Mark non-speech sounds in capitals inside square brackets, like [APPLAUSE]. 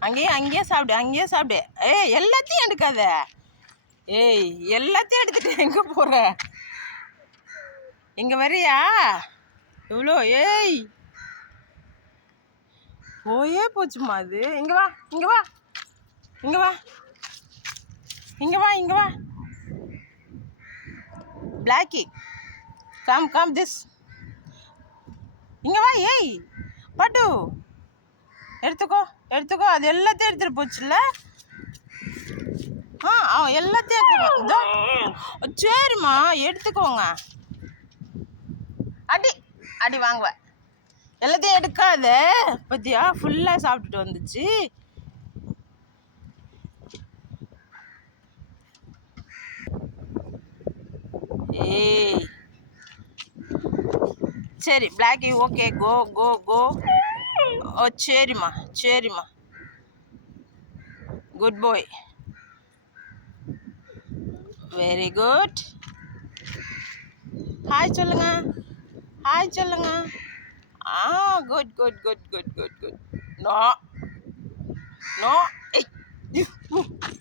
அங்கேயே அங்கேயே சாப்பிடு அங்கேயே சாப்பிடு. ஏய் எல்லாத்தையும் எடுக்காத. ஏய் எல்லாத்தையும் எடுத்துட்டு எங்கே போகிற இங்கே வரியா? எவ்வளோ? ஏய். போயே போச்சுமா அது. இங்கே வா இங்கே வா. இங்கே வா. இங்கே வா இங்கே வா. பிளாக்கி கம் கம் திஸ் இங்கே வா ஏய். பட்டு எடுத்துக்கோ எடுத்துக்கோ. அது எல்லாத்தையும் எடுத்துகிட்டு போச்சுல்ல? ஆ அவன் எல்லாத்தையும் எடுத்துக்கோ சரிம்மா எடுத்துக்கோங்க. அடி அடி வாங்குவேன் எல்லாத்தையும் எடுக்காத. பத்தியா ஃபுல்லாக சாப்பிட்டுட்டு வந்துச்சு. ஏய். சரி பிளாக்கி ஓகே கோ கோ கோ ஓ சரிம்மா சரிம்மா good bye very good hi சொல்லுங்க ஹாய் சொல்லுங்க ஆ good good good good good good no no [LAUGHS]